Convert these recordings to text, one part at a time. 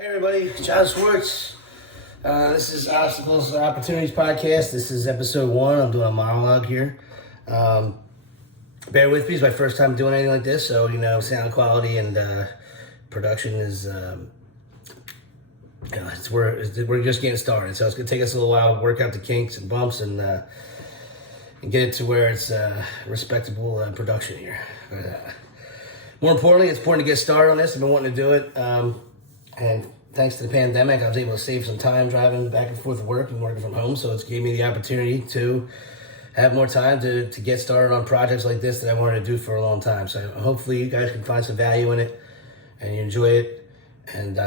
Hey everybody, John Schwartz. This is Obstacles and Opportunities podcast. This is episode 1. I'm doing a monologue here. Bear with me, it's my first time doing anything like this, so sound quality and production is we're just getting started. So it's gonna take us a little while to work out the kinks and bumps and get it to where it's respectable production here. But, more importantly, it's important to get started on this. I've been wanting to do it. And thanks to the pandemic, I was able to save some time driving back and forth to work and working from home. So it's gave me the opportunity to have more time to get started on projects like this that I wanted to do for a long time. So hopefully you guys can find some value in it and you enjoy it. And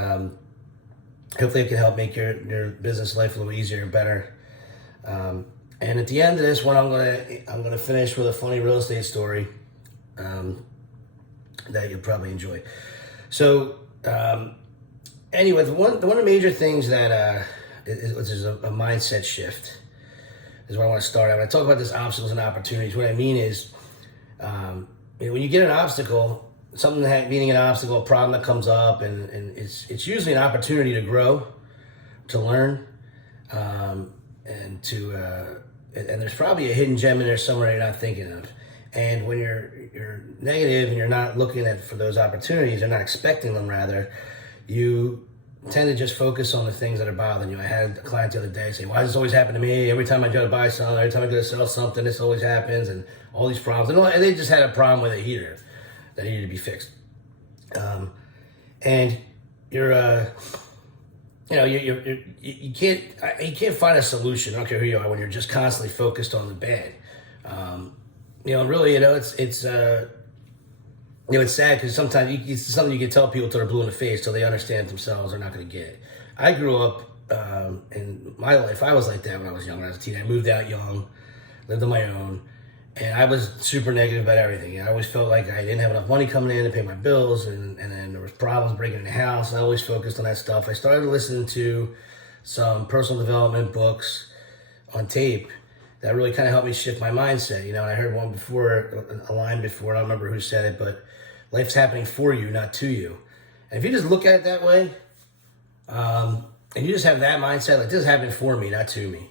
hopefully it can help make your business life a little easier and better. And at the end of this one, I'm gonna finish with a funny real estate story that you'll probably enjoy. So. Anyway, one of the major things that is a mindset shift is what I want to start out. When I talk about this obstacles and opportunities, what I mean is, when you get an obstacle, meaning an obstacle, a problem that comes up, and it's usually an opportunity to grow, to learn, and there's probably a hidden gem in there somewhere you're not thinking of. And when you're negative and you're not looking for those opportunities, or not expecting them rather, you tend to just focus on the things that are bothering you. I had a client the other day say, why does this always happen to me? Every time I go to buy something, every time I go to sell something, this always happens, and all these problems. And they just had a problem with a heater that needed to be fixed. And you can't find a solution. I don't care who you are when you're just constantly focused on the bad. It's sad because sometimes it's something you can tell people till they're blue in the face, till they understand themselves, they're not going to get it. I grew up in my life, I was like that when I was young, when I was a teen. I moved out young, lived on my own, and I was super negative about everything. I always felt like I didn't have enough money coming in to pay my bills, and then there was problems breaking in the house, and I always focused on that stuff. I started listening to some personal development books on tape that really kind of helped me shift my mindset. And I heard a line before, I don't remember who said it, but life's happening for you, not to you. And if you just look at it that way, and you just have that mindset, like, this is happening for me, not to me.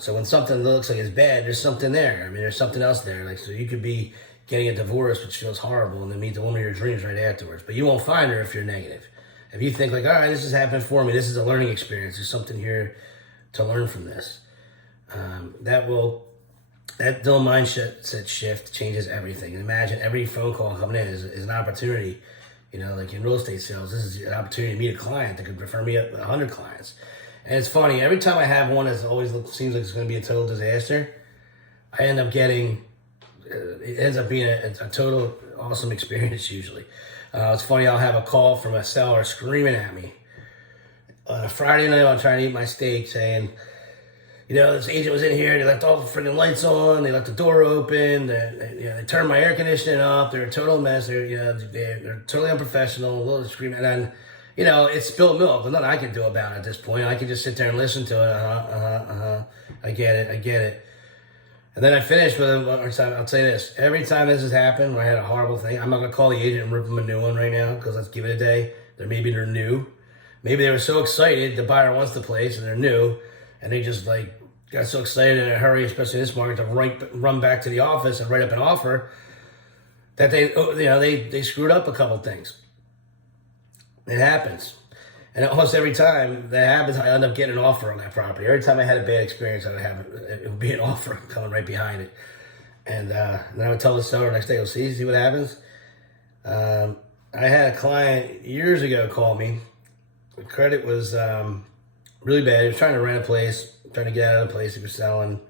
So when something looks like it's bad, there's something there. I mean, there's something else there. Like, so you could be getting a divorce, which feels horrible, and then meet the woman of your dreams right afterwards. But you won't find her if you're negative. If you think like, all right, this is happening for me, this is a learning experience, there's something here to learn from this. That little mindset shift changes everything. And imagine every phone call coming in is an opportunity. Like in real estate sales, this is an opportunity to meet a client that could refer me 100 clients. And it's funny, every time I have one that always seems like it's going to be a total disaster, I end up getting, it ends up being a total awesome experience usually. It's funny, I'll have a call from a seller screaming at me on a Friday night while I'm trying to eat my steak saying, this agent was in here, they left all the freaking lights on, they left the door open, they turned my air conditioning off, they're a total mess, they're totally unprofessional, a little screaming, and then, it's spilled milk. There's nothing I can do about it at this point. I can just sit there and listen to it, I get it. And then I finish with I'll say this, every time this has happened, where I had a horrible thing, I'm not going to call the agent and rip them a new one right now, because let's give it a day. Maybe they're new. Maybe they were so excited, the buyer wants the place, and they're new, and they just got so excited in a hurry, especially in this market, to run back to the office and write up an offer that they screwed up a couple things. It happens. And almost every time that happens, I end up getting an offer on that property. Every time I had a bad experience, it would be an offer coming right behind it. And then I would tell the seller the next day, see what happens? I had a client years ago call me. The credit was really bad. He was trying to rent a place, trying to get out of the place he was selling.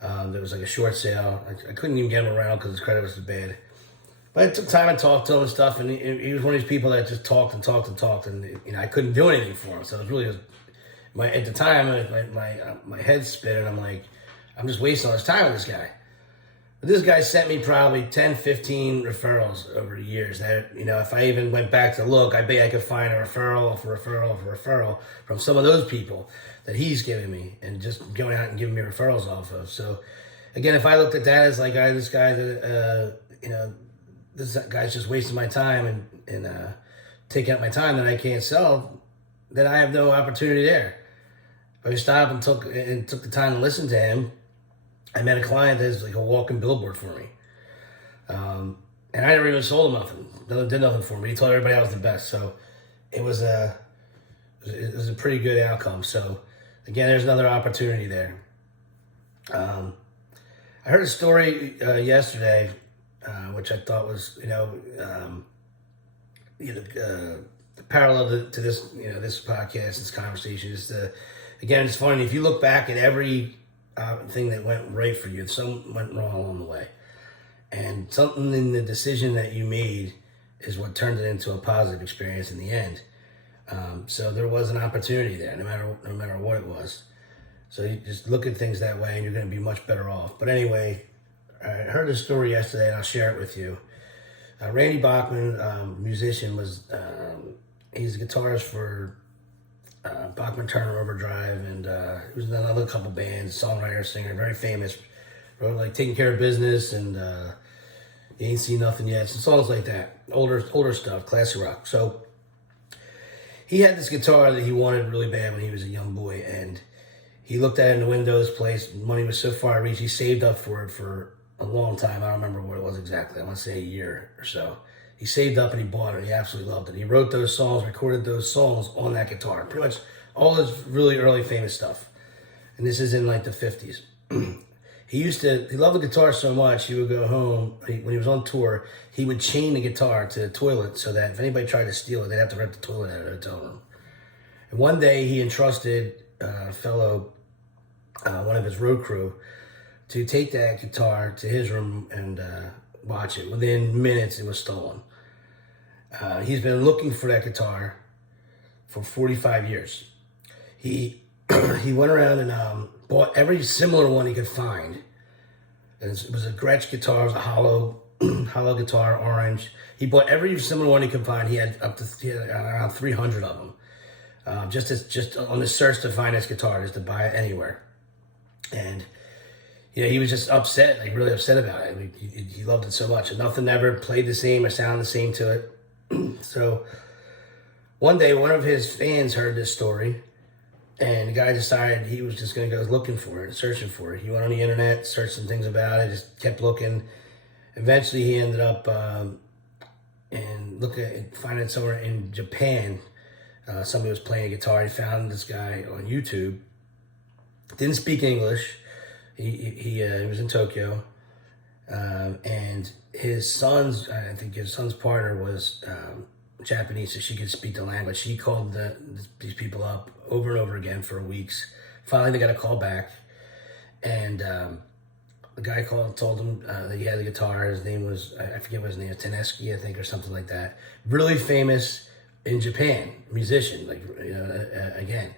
There was like a short sale. I couldn't even get him around because his credit was too bad. But I took time and talked to him and stuff, and he was one of these people that just talked, and I couldn't do anything for him. So it was really at the time my head spin, and I'm like, I'm just wasting all this time with this guy. But this guy sent me probably 10, 15 referrals over the years. That if I even went back to look, I bet I could find a referral from some of those people that he's giving me, and just going out and giving me referrals off of. So again, if I looked at that as like, this guy's just wasting my time and taking up my time that I can't sell, then I have no opportunity there. If I stopped and took the time to listen to him, I met a client that's like a walking billboard for me. And I never even sold him nothing. Did nothing for me. He told everybody I was the best. So it was a pretty good outcome. So again, there's another opportunity there. I heard a story yesterday, which I thought was, parallel to this, this podcast, this conversation is again, it's funny. If you look back at every thing that went right for you, some went wrong along the way. And something in the decision that you made is what turned it into a positive experience in the end. So there was an opportunity there, no matter what it was. So you just look at things that way and you're going to be much better off. But anyway, I heard a story yesterday and I'll share it with you. Randy Bachman, musician, he's a guitarist for Bachman Turner Overdrive, and he was in another couple bands, songwriter, singer, very famous. Wrote like Taking Care of Business and You Ain't Seen Nothing Yet, some songs like that. Older stuff, classic rock. So he had this guitar that he wanted really bad when he was a young boy, and he looked at it in the window of his place. Money was so far reached. He saved up for it for a long time. I don't remember what it was exactly. I want to say a year or so. He saved up and he bought it. He absolutely loved it. He wrote those songs, recorded those songs on that guitar. Pretty much all his really early famous stuff. And this is in like the 50s. He loved the guitar so much, he would go home, when he was on tour, he would chain the guitar to the toilet so that if anybody tried to steal it, they'd have to rip the toilet out of the hotel room. And one day he entrusted a fellow, one of his road crew, to take that guitar to his room and watch it. Within minutes, it was stolen. He's been looking for that guitar for 45 years. He went around and bought every similar one he could find. And it was a Gretsch guitar, it was a hollow guitar, orange. He bought every similar one he could find. He had around 300 of them. Just on the search to find this guitar, just to buy it anywhere. And he was just upset, like really upset about it. I mean, he loved it so much, and nothing ever played the same or sounded the same to it. So one day, one of his fans heard this story, and the guy decided he was just going to go looking for it, searching for it. He went on the internet, searched some things about it, just kept looking. Eventually, he ended up finding it somewhere in Japan. Somebody was playing a guitar. He found this guy on YouTube. Didn't speak English. He was in Tokyo, and his son's partner was Japanese, so she could speak the language. She called these people up over and over again for weeks. Finally, they got a call back, and the guy told him that he had the guitar. His name was, I forget what his name was, Teneski, I think, or something like that. Really famous in Japan, musician, again.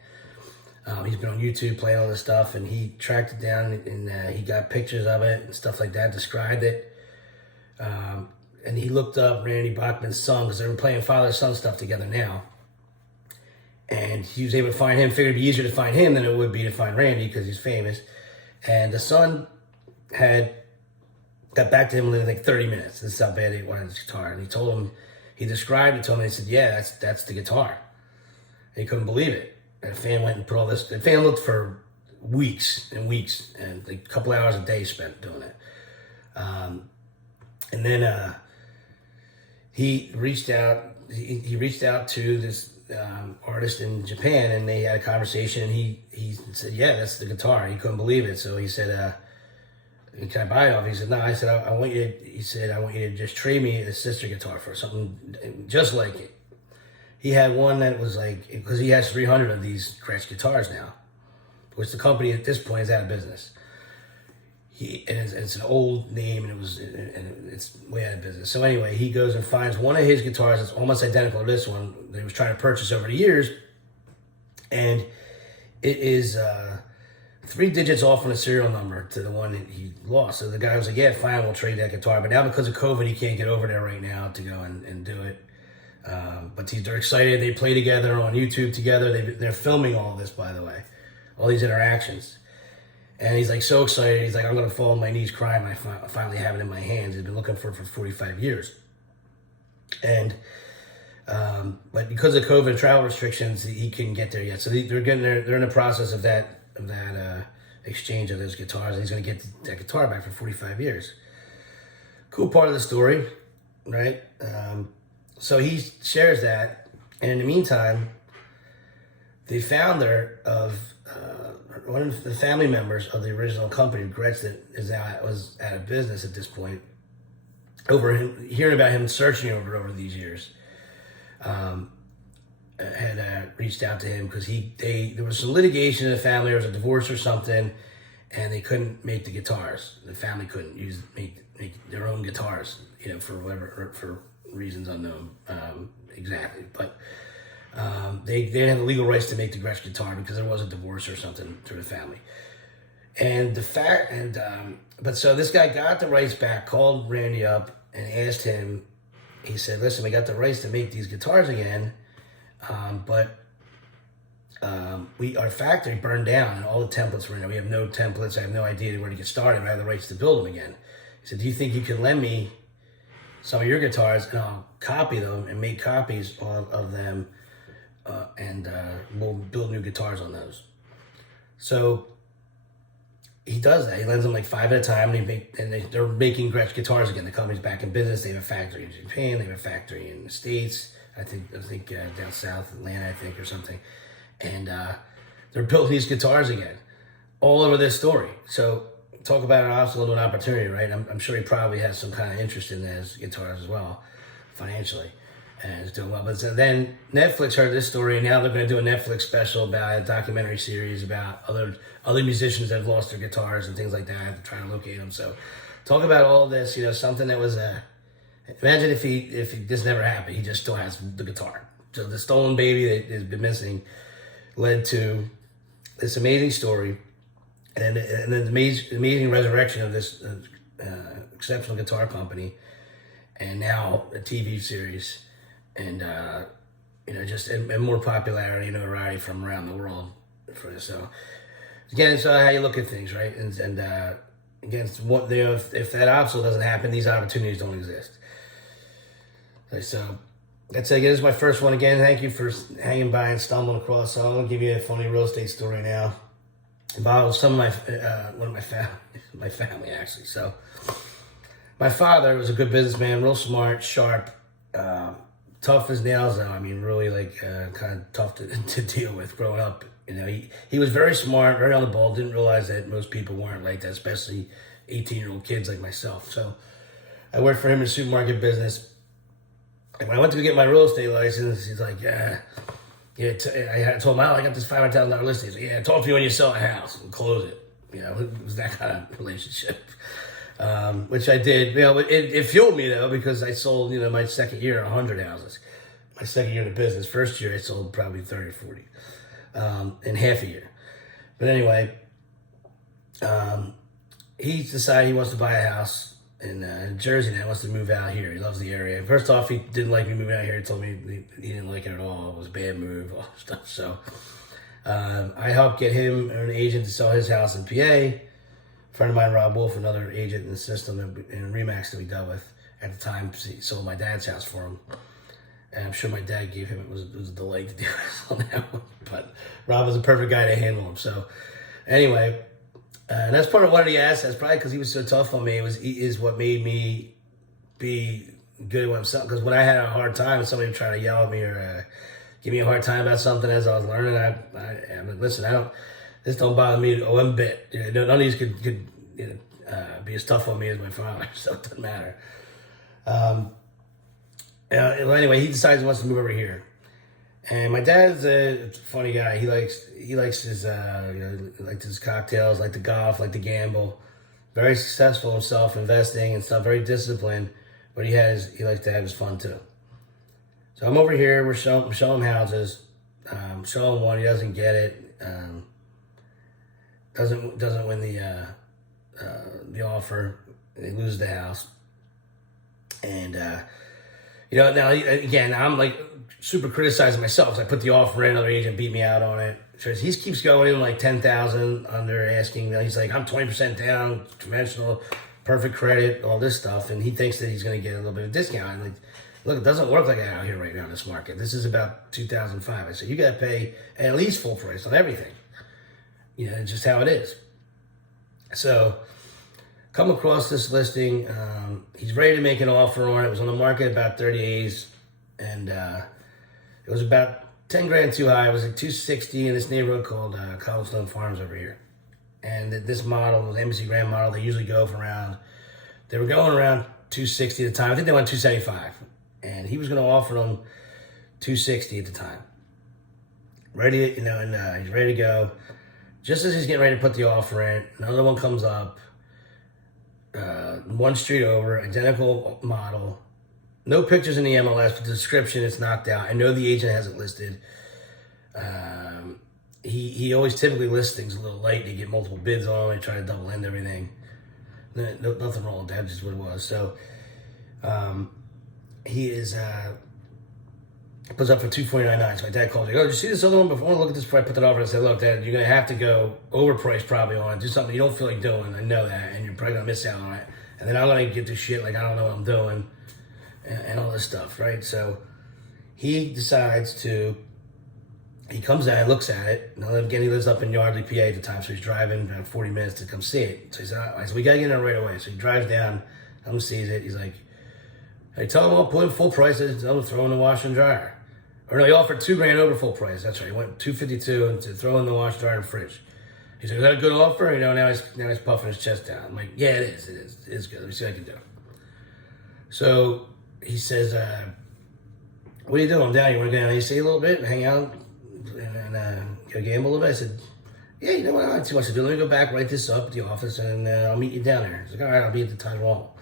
He's been on YouTube playing all this stuff, and he tracked it down, and he got pictures of it and stuff like that, described it. And he looked up Randy Bachman's son, because they're playing father-son stuff together now. And he was able to find him, figured it'd be easier to find him than it would be to find Randy, because he's famous. And the son got back to him within like 30 minutes. This is how bad he wanted his guitar. And he described it to him, and he said, yeah, that's the guitar. And he couldn't believe it. And the fan went and put all this. The fan looked for weeks and weeks, and a couple hours a day spent doing it. And then he reached out. He reached out to this artist in Japan, and they had a conversation. And he said, "Yeah, that's the guitar." He couldn't believe it, so he said, "Can I buy it off?" He said, "No." I said, "I want you." He said, "I want you to just trade me a sister guitar for something just like it." He had one that was like, because he has 300 of these Gretsch guitars now, which the company at this point is out of business. It's an old name, and it's way out of business. So anyway, he goes and finds one of his guitars that's almost identical to this one that he was trying to purchase over the years, and it is 3 digits off on a serial number to the one that he lost. So the guy was like, "Yeah, fine, we'll trade that guitar." But now because of COVID, he can't get over there right now to go and do it. But they're excited. They play together on YouTube together. They're filming all this, by the way, all these interactions. And he's like so excited. He's like, "I'm going to fall on my knees crying when I finally have it in my hands." He's been looking for it for 45 years. And But because of COVID travel restrictions, he couldn't get there yet. So they're in the process of that exchange of those guitars. And he's going to get that guitar back for 45 years. Cool part of the story, right? So he shares that, and in the meantime, the founder of one of the family members of the original company, Gretsch, that was out of business at this point, hearing about him searching over these years, had reached out to him because there was some litigation in the family. There was a divorce or something, and they couldn't make the guitars. The family couldn't make their own guitars, for reasons unknown exactly, but. They didn't have the legal rights to make the Gretsch guitar because there was a divorce or something through the family. But so this guy got the rights back, called Randy up and asked him, he said, listen, we got the rights to make these guitars again, but our factory burned down and all the templates were in there. We have no templates. I have no idea where to get started. I have the rights to build them again. He said, do you think you could lend me some of your guitars and I'll copy them and make copies of them? And we'll build new guitars on those. So he does that. He lends them like 5 at a time, and they're making Gretsch guitars again. The company's back in business. They have a factory in Japan. They have a factory in the States. I think down south, Atlanta, I think, or something. And they're building these guitars again, all over this story. So talk about an obstacle to an opportunity, right? I'm sure he probably has some kind of interest in those guitars as well, financially. And it's doing well. But so then Netflix heard this story, and now they're going to do a Netflix special about a documentary series about other musicians that have lost their guitars and things like that. I have to try to locate them. So talk about all this, something that was imagine if this never happened. He just still has the guitar. So the stolen baby that has been missing led to this amazing story, and then the amazing resurrection of this exceptional guitar company, and now a TV series. And just more popularity and notoriety from around the world for this. So again, it's how you look at things, right? And again, what if that obstacle doesn't happen, these opportunities don't exist. So that's it. Again, this is my first one. Again, thank you for hanging by and stumbling across. So I'm gonna give you a funny real estate story now about some of my family actually. So my father was a good businessman, real smart, sharp. Tough as nails, though. I mean, really, kind of tough to deal with growing up. He was very smart, very on the ball. Didn't realize that most people weren't like that, especially 18-year-old kids like myself. So I worked for him in the supermarket business. And when I went to get my real estate license, he's like, I told him, I got this $500,000 listing. He's like, yeah, talk to me when you sell a house and close it. It was that kind of relationship. Which I did. It fueled me though, because I sold, my second year 100 houses. My second year in the business. First year I sold probably 30 or 40 in half a year. But anyway, he decided he wants to buy a house in Jersey now. He wants to move out here. He loves the area. First off, he didn't like me moving out here. He told me he didn't like it at all. It was a bad move, all stuff. So I helped get him an agent to sell his house in PA. A friend of mine, Rob Wolf, another agent in the system in Remax that we dealt with at the time, sold my dad's house for him. And I'm sure my dad gave him, it was a delight to do this on that one. But Rob was a perfect guy to handle him. So anyway, and that's part of one of the assets, probably because he was so tough on me, is what made me be good at what I'm selling. Because when I had a hard time and somebody would try to yell at me or give me a hard time about something as I was learning, I'm like, listen, this don't bother me one bit. None of these could be as tough on me as my father, so it doesn't matter. Anyway, he decides he wants to move over here, and my dad's a funny guy. He likes his likes his cocktails, like the golf, like the gamble. Very successful himself, investing and stuff. Very disciplined, but he likes to have his fun too. So I'm over here. We're showing him houses. Showing one, he doesn't get it. Doesn't win the offer. They lose the house, and now again I'm like super criticizing myself because I put the offer in. Another agent beat me out on it. So he keeps going like 10,000 under asking. He's like, I'm 20% down, conventional. perfect credit, all this stuff, and he thinks that he's going to get a little bit of discount. I'm like, look, it doesn't work like that out here right now in this market. This is about 2005. I said, you got to pay at least full price on everything. It's just how it is. So, come across this listing. He's ready to make an offer on it. It was on the market about 30 days, and it was about 10 grand too high. It was like 260 in this neighborhood called Cobblestone Farms over here. And this model, the Embassy Grand model, they usually go for they were going around 260 at the time. I think they went 275. And he was going to offer them 260 at the time. Ready, and he's ready to go. Just as he's getting ready to put the offer in, another one comes up. One street over, identical model. No pictures in the MLS, but the description is knocked out. I know the agent has it listed. He always typically lists things a little light. They get multiple bids on them. They try to double end everything. Nothing wrong with that, just what it was. So he is puts up for $249.9. So my dad calls me, oh, did you see this other one before? I want to look at this before I put that offer. I said, look, Dad, you're going to have to go overpriced probably on it. Do something you don't feel like doing. I know that. And you're probably going to miss out on it. And then I'm going to get this shit like I don't know what I'm doing and all this stuff, right? So he decides he comes out, looks at it. Now, again, he lives up in Yardley, PA at the time, so he's driving about 40 minutes to come see it. So he said, I said, we got to get in there right away. So he drives down, comes sees it. He's like, hey, tell him I'll put in full price. I'm going to throw in the washer and dryer. Or no, he offered $2 grand over full price. That's right. He went $252 and to throw in the washer, dryer, and fridge. He said, is that a good offer? Now he's puffing his chest down. I'm like, yeah, it is. It is good. Let me see what I can do. So he says, what are you doing? I'm down here. You want to go down AC a little bit and hang out and go gamble a little bit? I said, yeah, you know what? I don't have too much to do. Let me go back, write this up at the office, and I'll meet you down there. He's like, all right, I'll be at the Taj Mahal.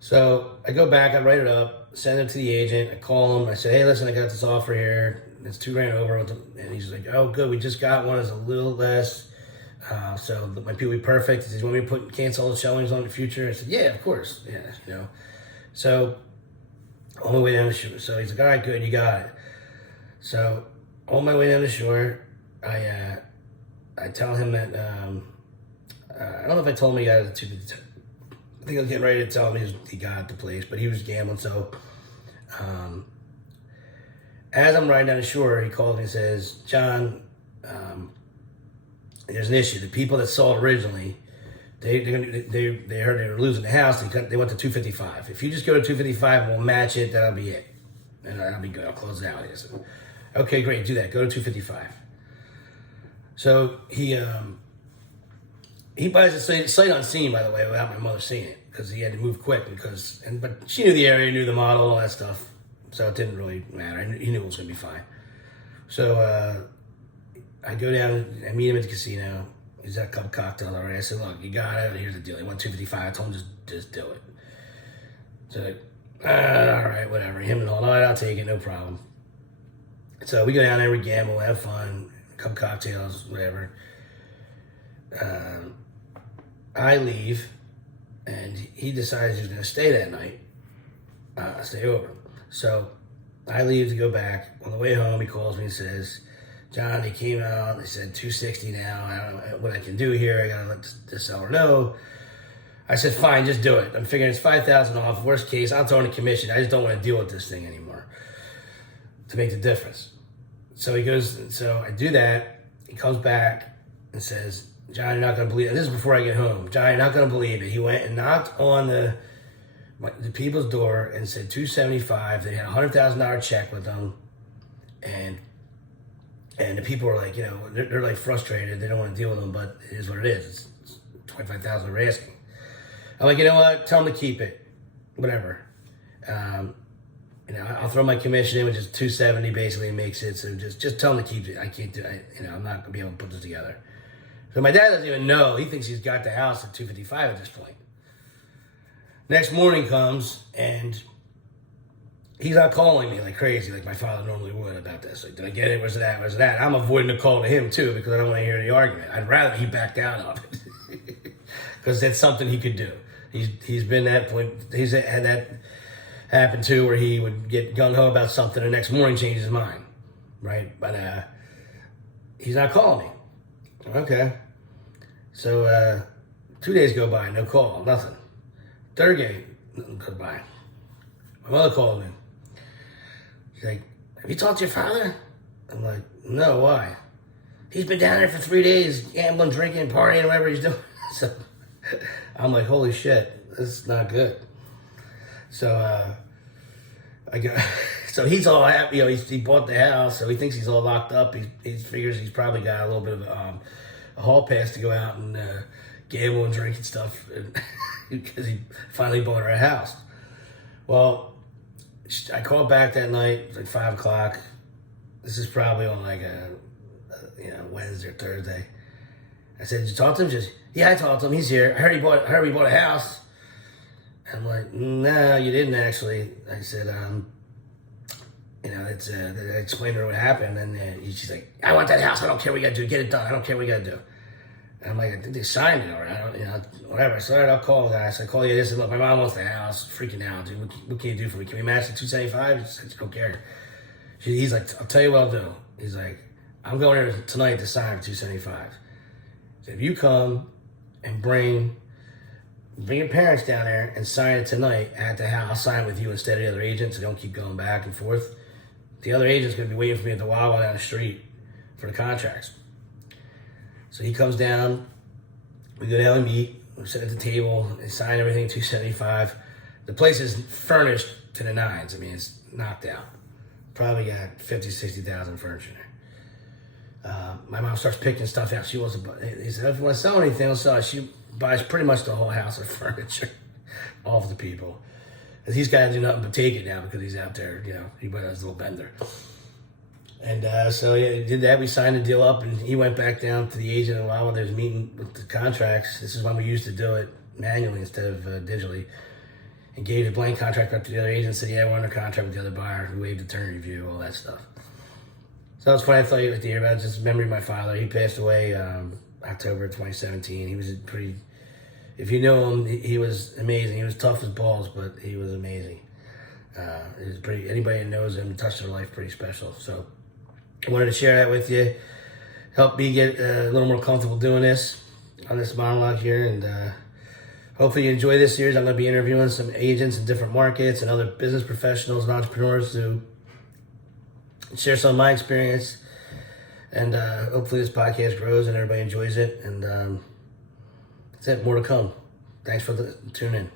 So I go back, I write it up, send it to the agent, I call him, I say, hey, listen, I got this offer here. It's $2 grand over. And he's like, oh, good, we just got one. It's a little less. So that might be perfect. He says, you want me to cancel all the showings on the future? I said, yeah, of course. Yeah, So on my way down the shore. So he's like, all right, good, you got it. So on my way down the shore, I tell him that, I don't know if I told him he got it I think I was getting ready to tell him he got the place, but he was gambling. So as I'm riding down the shore, he calls me and says, John, there's an issue. The people that saw it originally, they heard they were losing the house. They went to 255. If you just go to 255 and we'll match it, that'll be it. And that'll be good. I'll close it out. I said, okay, great. Do that. Go to 255. So he buys a sight unseen, by the way, without my mother seeing it, because he had to move quick. But she knew the area, knew the model, all that stuff, so it didn't really matter. He knew it was going to be fine. So I go down, I meet him at the casino. He's had a couple cocktails already. I said, look, you got it. Here's the deal. He went 255. I told him just do it. So all right, whatever. Him and all right, I'll take it, no problem. So we go down there, we gamble, have fun, a couple cocktails, whatever. I leave, and he decides he's going to stay that night, stay over. So I leave to go back. On the way home, he calls me and says, John, they came out, they said 260 now. I don't know what I can do here. I got to let the seller know. I said, fine, just do it. I'm figuring it's $5,000 off. Worst case, I'll throw in a commission. I just don't want to deal with this thing anymore to make the difference. So he goes, so I do that. He comes back and says, John, you're not going to believe it. This is before I get home. John, you're not going to believe it. He went and knocked on the people's door and said $275. They had a $100,000 check with them. And the people are like, they're like frustrated. They don't want to deal with them, but it is what it is. It's $25,000 they're asking. I'm like, you know what? Tell them to keep it. Whatever. I'll throw my commission in, which is $270 basically makes it. So just tell them to keep it. I can't do it. I'm not going to be able to put this together. So my dad doesn't even know. He thinks he's got the house at 255 at this point. Next morning comes, and he's not calling me like crazy, like my father normally would about this. Like, did I get it? Where's that? Where's that? I'm avoiding the call to him, too, because I don't want to hear the argument. I'd rather he backed out of it. Because that's something he could do. He's been that point. He's had that happen, too, where he would get gung-ho about something and the next morning change his mind. Right? But he's not calling me. Okay. So 2 days go by, no call, nothing. Third day, nothing goes by. My mother called me. She's like, have you talked to your father? I'm like, no, why? He's been down there for 3 days, gambling, drinking, partying, whatever he's doing. So I'm like, holy shit, this is not good. So I got, so he's all happy, he bought the house, so he thinks he's all locked up. He figures he's probably got a little bit of a hall pass to go out and gamble and drink and stuff because he finally bought her a house. Well, I called back that night, it was like 5 o'clock. This is probably on like a Wednesday or Thursday. I said, did you talk to him? She said, yeah, I talked to him. He's here. I heard he bought a house. I'm like, no, you didn't actually. I said, it's I explained to her what happened, and she's like, I want that house. I don't care what you got to do. Get it done. I don't care what you got to do. And I'm like, I think they signed it already. Whatever. So all right, I'll call the guy. So I call you. This is look, my mom wants the house. Freaking out, dude. What can you do for me? Can we match the $275? She said, I don't care. He's like, I'll tell you what I'll do. He's like, I'm going there tonight to sign for $275. So if you come and bring your parents down there and sign it tonight at the house, I'll sign it with you instead of the other agent, so don't keep going back and forth. The other agent's going to be waiting for me at the Wawa down the street for the contracts. So he comes down, we go down and meet, we sit at the table, they sign everything, $275. The place is furnished to the nines. I mean, it's knocked out. Probably got 50, 60,000 furniture there. My mom starts picking stuff out. She wasn't. He said, if you want to sell anything, I'll sell it. She buys pretty much the whole house of furniture off the people. And these guys do nothing but take it now because he's out there, he went on his little bender. And so yeah, he did that. We signed the deal up, and he went back down to the agent while there was meeting with the contracts. This is when we used to do it manually instead of digitally. And gave the blank contract up to the other agent and said, yeah, we're under contract with the other buyer. We waived the term review, all that stuff. So that was funny. I thought you'd like to hear about it. Just a memory of my father. He passed away October 2017. He was if you know him, he was amazing. He was tough as balls, but he was amazing. He was anybody that knows him touched their life pretty special. So I wanted to share that with you. Help me get a little more comfortable doing this on this monologue here. And hopefully you enjoy this series. I'm going to be interviewing some agents in different markets and other business professionals and entrepreneurs to share some of my experience. And hopefully this podcast grows and everybody enjoys it. And that's it. More to come. Thanks for tuning in.